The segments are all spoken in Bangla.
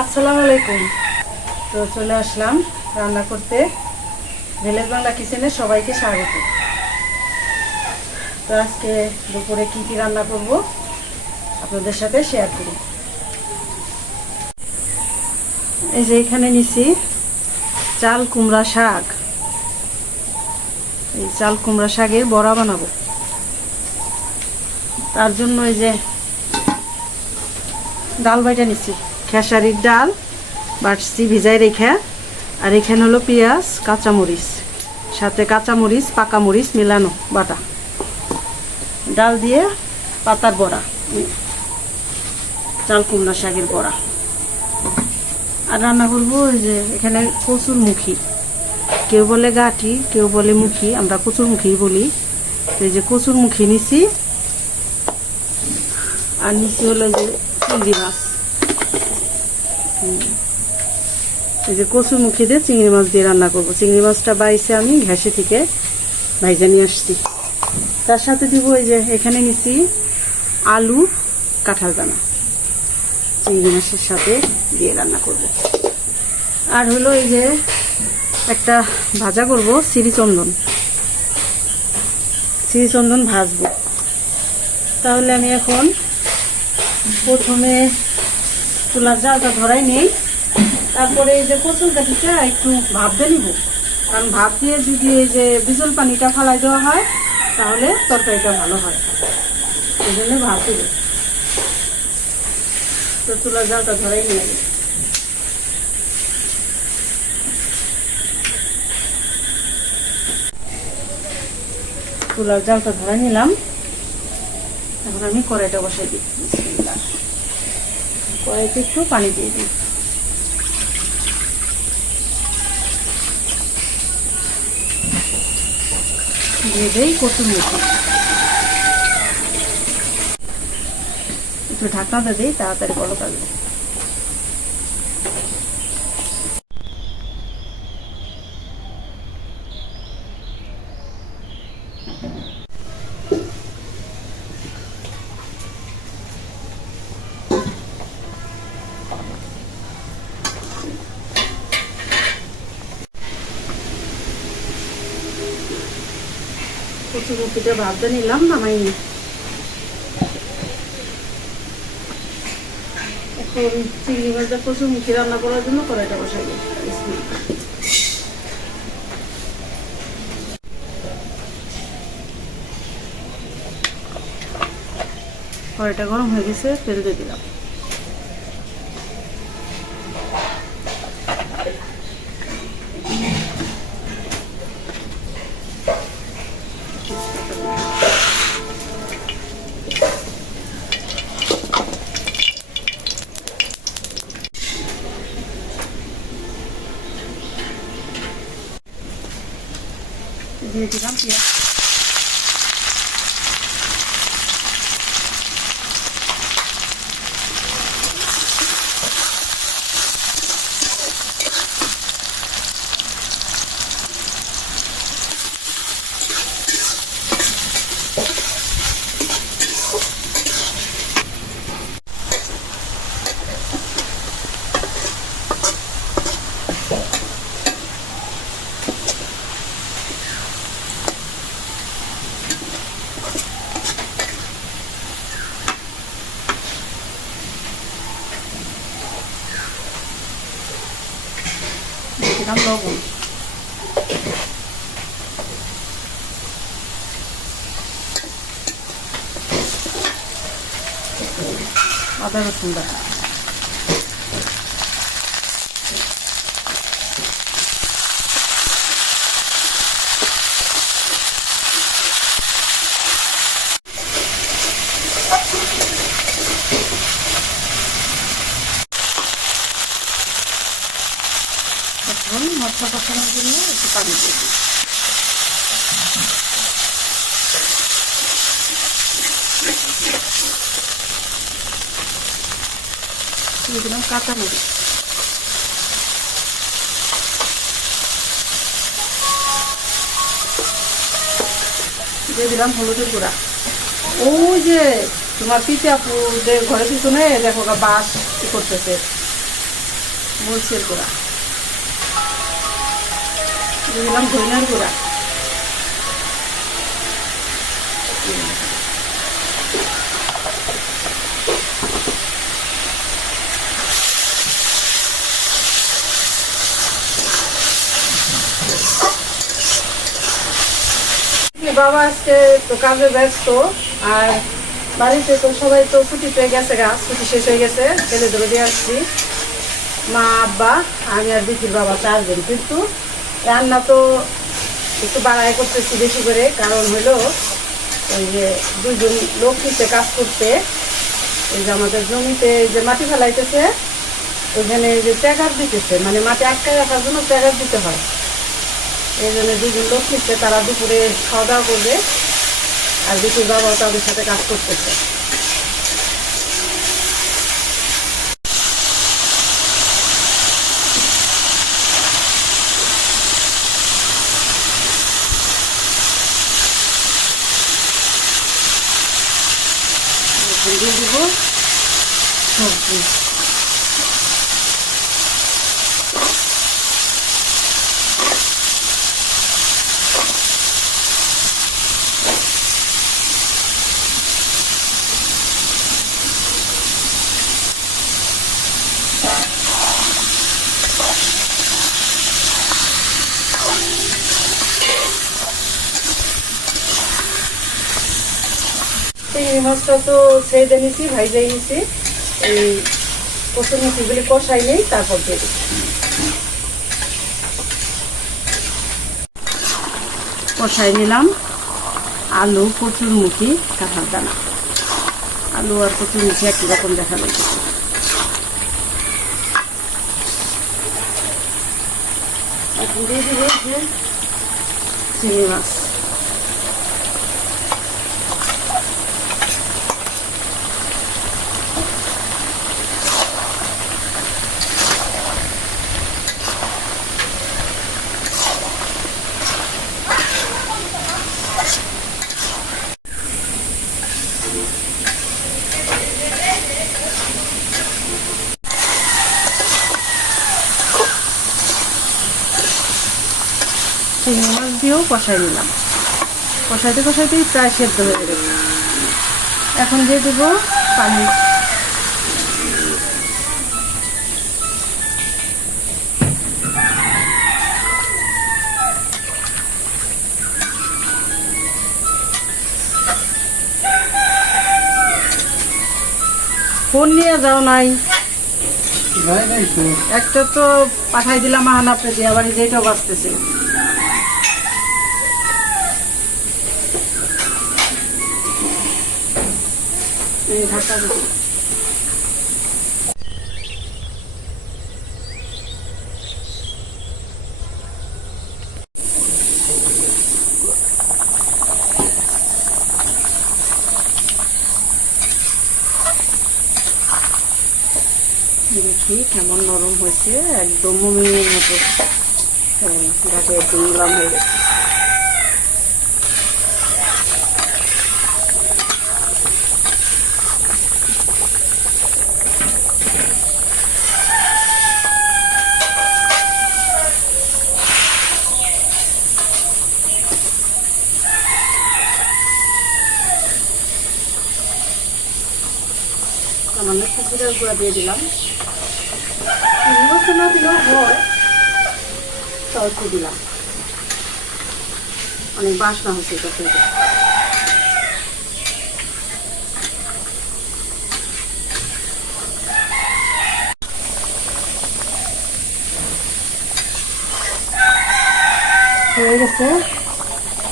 আসসালামু আলাইকুম। তো চলে আসলাম রান্না করতে। ভিলেজ বাংলা কিচেনে সবাইকে স্বাগত। তো আজকে দুপুরে কি কি রান্না করব আপনাদের সাথে শেয়ার করি। এই যে এখানে নিছি চাল কুমড়া শাক। এই চাল কুমড়া শাকের বড়া বানাবো। তার জন্য এই যে ডাল বাইটা নিচ্ছি খেসারির ডাল বাটছি ভিজাই রেখে, আর এখানে হলো পেঁয়াজ, কাঁচামরিচ, সাথে কাঁচামরিচ পাকা মরিচ মেলানো বাটা। ডাল দিয়ে পাতার বড়া, চাল কুমড়া শাকের বড়া। আর রান্না করব যে এখানে কচুর মুখী কেউ বলে গাঠি, কেউ বলে মুখী, আমরা কচুর মুখী বলি। এই যে কচুর মুখী নিছি, আর নিচে হলো যে চিংড়ি মাছ। এই যে কচুরমুখী দিয়ে চিংড়ি মাছ দিয়ে রান্না করব। চিংড়ি মাছটা বাইছে আমি ঘ্যাসে থেকে ভাইজা নিয়ে আসছি। তার সাথে দিব এই যে এখানে নিছি আলু কাঁঠাল দানা। চিংড়ি মাছের সাথে দিয়ে রান্না করব। আর হলো এই যে একটা ভাজা করব শ্রীচন্দন শ্রীচন্দন ভাজবো। তাহলে আমি এখন প্রথমে চুলার জালটা ধরাই নেই। তারপরে এই যে কচুর কাঠিটা একটু ভাপ দিয়ে নিব। কারণ ভাপ দিয়ে যদি এই যে বিজল পানিটা ফালাই দেওয়া হয়, তাহলে তরকারিটা ভালো হয়। এই জন্য ভাপ দিব। তো চুলার জালটা ধরাই নিয়ে চুলার জালটা ধরে নিলাম। এখন আমি কড়াইটা বসাই দিই। কড়াইতে একটু পানি দিয়ে দিই। দিয়ে কচুর মুখি একটু ঢাকনাটা দিই তাড়াতাড়ি বড় কাজে নিলাম এখন চিংড়ি মাছটা প্রচুর মুখে রান্না করার জন্য কড়াইটা বসাই। কড়াইটা গরম হয়ে গেছে, ফেলে দিয়ে দিলাম দিয়ে দিলাম পেঁয়াজ দিয়ে দিলাম লবণ আদা রসুন বাটা এখন মশলা কষানোর জন্য একটু পানি দিয়ে দিই দিয়ে দিলাম কাঁচা মরিচ দিয়ে দিলাম হলুদের গুঁড়া ওই যে তোমার পিঠে আপুদের ঘরে পিছনে দেখো বাস কি করতেছে মরিচের গুঁড়া দিয়ে দিলাম ধনিয়ার গুঁড়া বাবা আজকে তো কাজে ব্যস্ত, আর বাড়িতে তো সবাই তো ছুটি পেয়ে গেছে গা, ছুটি শেষ হয়ে গেছে, ছেলে ধরে দিয়ে আসছি। মা, আব্বা, আমি আর দিদির বাবা চারজন, কিন্তু রান্না তো একটু বাড়াই করতেছি বেশি করে, কারণ হলো ওই যে দুজন লোক নিচ্ছে কাজ করতে এই যে আমাদের জমিতে যে মাটি ফেলাইতেছে, ওইখানে যে ট্যাগার দিতেছে মানে মাটি আটকায় রাখার জন্য ট্যাগার দিতে হয়। এই জন্য দুজন লোক নিচ্ছে তারা দুপুরে খাওয়া দাওয়া করবে আর দিদির বাবাও তাদের সাথে কাজ করতেছে। দিব সবজি। চিংড়ি মাছটা তো ছেড়ে নিছি, ভাইজাই নিছি। এই কচুর মুখিগুলি কষাই নেই, তারপর দিয়ে কষাই নিলাম। আলু, কচুর মুখি, কাঁঠাল দানা। আলু আর কচুর মুখি একই রকম দেখা লাগছে এখন মাছ চিংড়ি মাছ দিয়েও কষাই নিলাম। কষাইতে কষাইতেই প্রায় সেদ্ধ হয়ে গেছে এখন দিয়ে দেবো পানি। ফোন নিয়ে যাও নাই। একটা তো পাঠাই দিলাম আহান আপনাকে আবার যেটাও বাঁচতেছে দেখি কেমন নরম হয়েছে একদম মমিনের মতো। গাছে একদম নিলাম হয়ে গেছে। দিয়ে দিলাম। না দিলেও হয় একটু দিলাম। অনেক বাসনা হচ্ছে থেকে। হয়ে গেছে।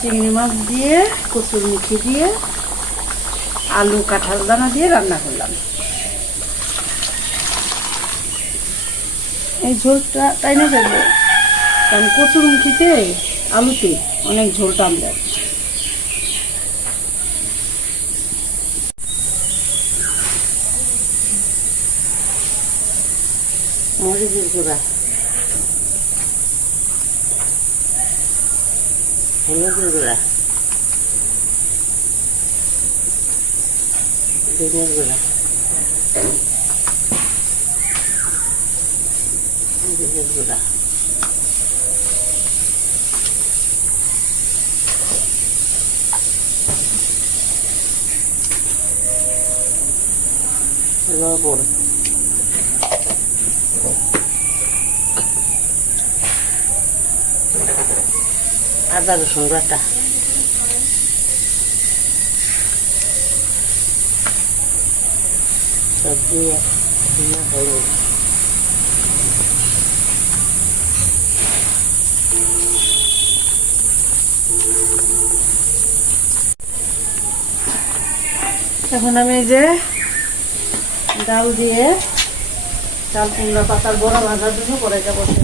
চিংড়ি মাছ দিয়ে, কচুর মুখি দিয়ে, আলু কাঁঠাল দানা দিয়ে রান্না করলাম। এই ঝোলটা তাই না যাব কারণ কচুর মুখিতে আলুতে অনেক ঝোল টান দেয়। মরিচের গুঁড়া। হলুদের গুঁড়া। গুঁড়া। জিরের গুঁড়া লবণ আদা রসুন বাটা সব দিয়ে দিয়ে হয়ে এখন আমি যে ডাল দিয়ে চাল কুমড়া পাতার বড়া ভাজার জন্য কড়াইটা বসে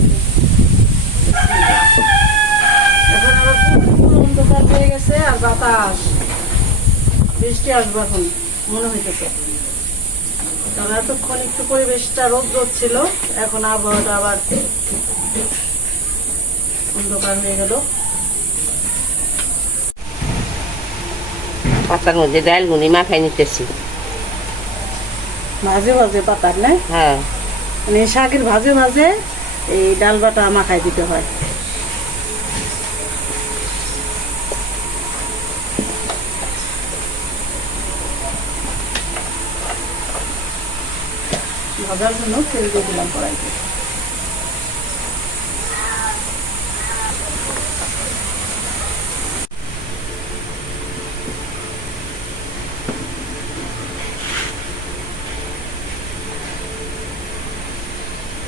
এখন অন্ধকার হয়ে গেছে আর বাতাস। বৃষ্টি আসবে এখন, মনে এতক্ষণ একটু পরিবেশটা রোদ ছিল, এখন আবহাওয়াটা আবার অন্ধকার হয়ে গেল। পাতার মধ্যে ডাল গুনি মাখাই নিতেছি। ভাজে ভাজে পাতার না? হ্যাঁ। মানে শাকের ভাজে ভাজে এই ডাল বাটা মাখাই দিতে হয়। ভাজার জন্য তেল দিয়ে দিলাম কড়াইতে।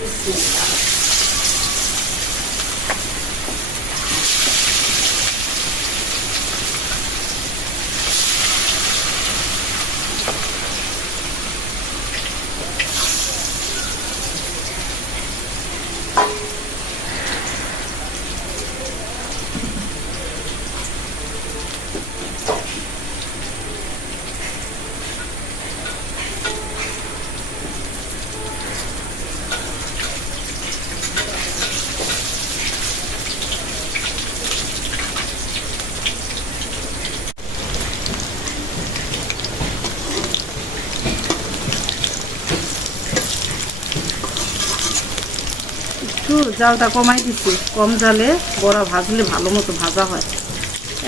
একটু জালটা কমাই দিছি। কম জালে বড়া ভাজলে ভালো মতো ভাজা হয়।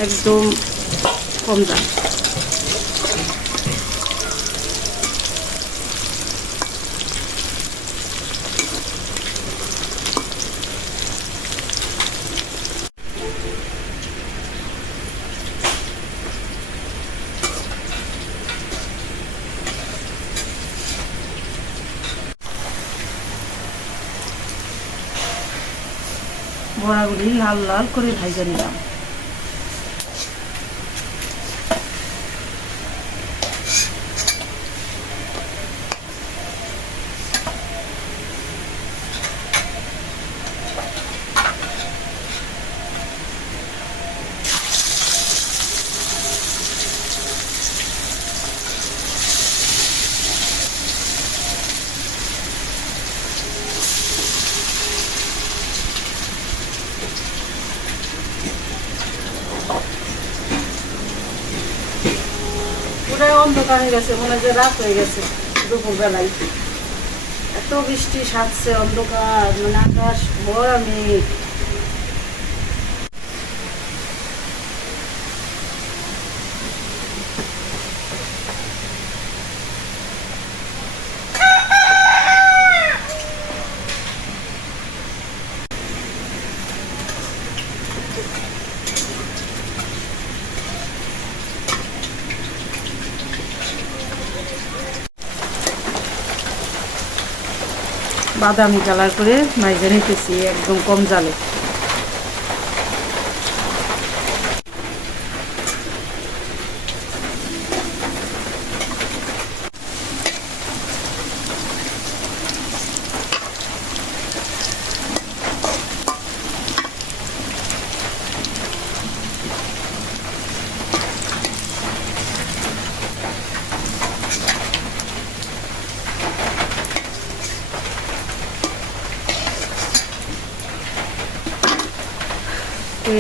একদম কম জাল। বড়াগুলি লাল লাল করে ভাইজা নিলাম। অন্ধকার হয়ে গেছে, মনে যে রাত হয়ে গেছে, দুপুরবেলায়। এত বৃষ্টি সাজছে অন্ধকার মানে আকাশ ভরা মেঘ। বাদামি কালার করে মাইজা নিতেছি একদম কম জালে।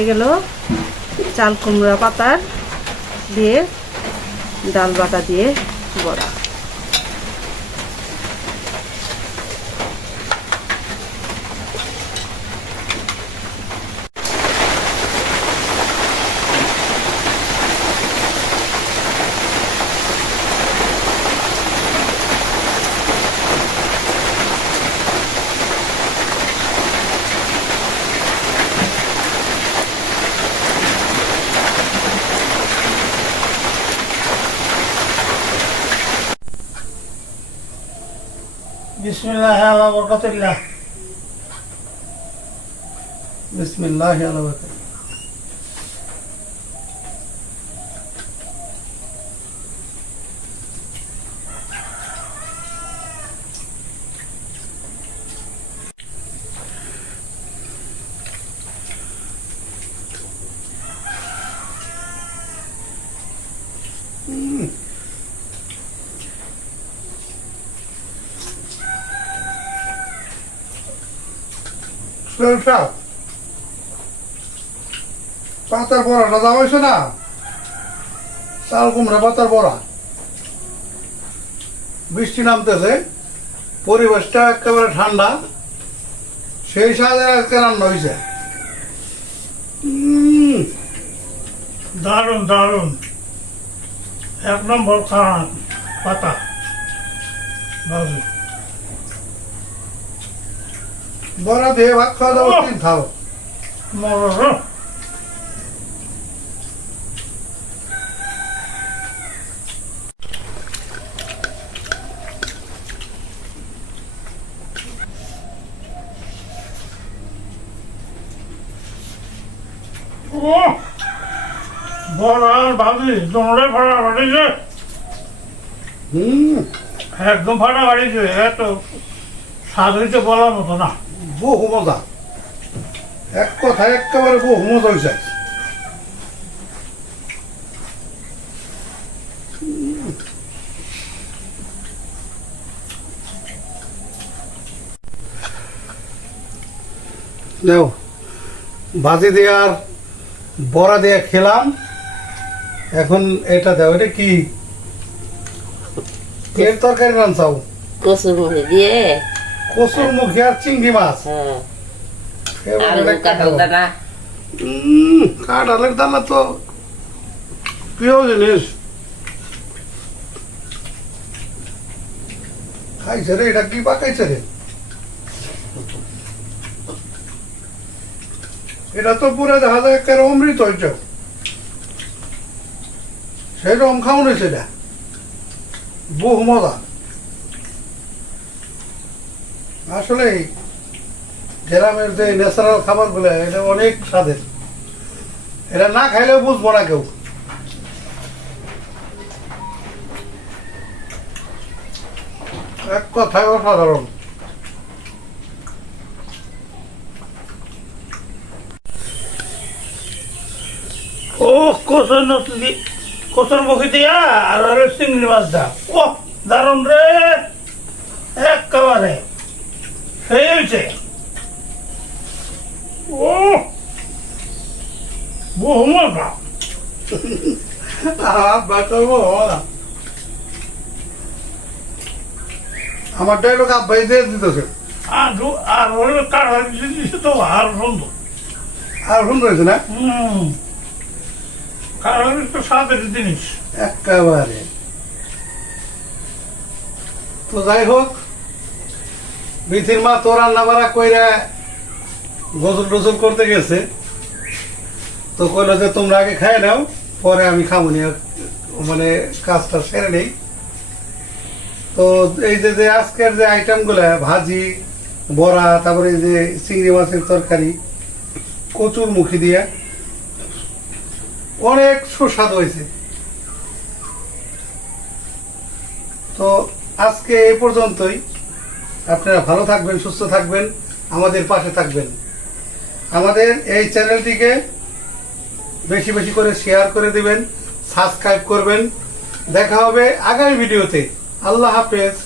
হয়ে গেল চাল কুমড়া পাতার দিয়ে ডাল বাটা দিয়ে বড়া। বিসমিল্লাহ আলা বরকাতুল্লাহ বিসমিল্লাহ আলা বারাকাতুহু। পাতার হয়েছে না? কুমড়া পাতার বড়া। বৃষ্টি নামতেছে পরিবেশটা একেবারে ঠান্ডা। সেই সাথে আজকে রান্না হয়েছে। উম, দারুণ দারুণ এক নম্বর খান পাতা। বড়া দিয়ে ভাত খাওয়া দাওয়া তিন খাও। মরো ও বড় আর ভাবি তোমরা ফাড়া বাড়িছে একদম ফাড়া বাড়িছে এত স্বাদ হইতে বলার মতো না। বহু মজা এক কথায় একেবারে বহু মজা হয়েছে দেও ভাজি দিয়ে আর বড়া দিয়ে খেলাম। এখন এটা দাও এটা কি? এর তরকারি রান্নাও কচুর মুখে দিয়ে কচুর মুখী আর চিংড়ি মাছ। কাঁঠালের দানা তো প্রিয় জিনিস। খাইছে রে এটা কি পাকাইছে রে? এটা তো পুরো দেখা যায় একটা অমৃত হয়েছে। সেই রকম খাওয়ানো এটা। বহু মজা। আসলে গ্রামের যে ন্যাচারাল খাবারগুলো, এটা অনেক স্বাদের। এটা না খাইলেও বুঝব না কেউ। এক কথায় অসাধারণ। ও, কচুর মুখে দিয়া আর চিংড়ি মাছ দা। ও দারুণ রে। একেবারে। হয়েছে ও দিয়ে দিতেছে আর দু- আর তো সুন্দর আর শুন রয়েছে না হুম কাটা তো স্বাদের জিনিস একেবারে তো যাই হোক বিথির মা তো রান্না বাড়া কইরা গোসল টোসল করতে গেছে। তো কইলো যে, তোমরা আগে খাই নাও, পরে আমি খাব নি মানে কাজটা সেরে নেই। তো এই যে যে আজকের যে আইটেমগুলো, ভাজি, বড়া, তারপরে এই যে চিংড়ি মাছের তরকারি, কচুর মুখি দিয়া, অনেক সুস্বাদু হয়েছে। তো আজকে এই পর্যন্তই। আপনারা ভালো থাকবেন, সুস্থ থাকবেন, আমাদের পাশে থাকবেন। আমাদের এই চ্যানেলটিকে বেশি বেশি করে শেয়ার করে দেবেন সাবস্ক্রাইব করবেন। দেখা হবে আগামী ভিডিওতে আল্লাহ হাফেজ।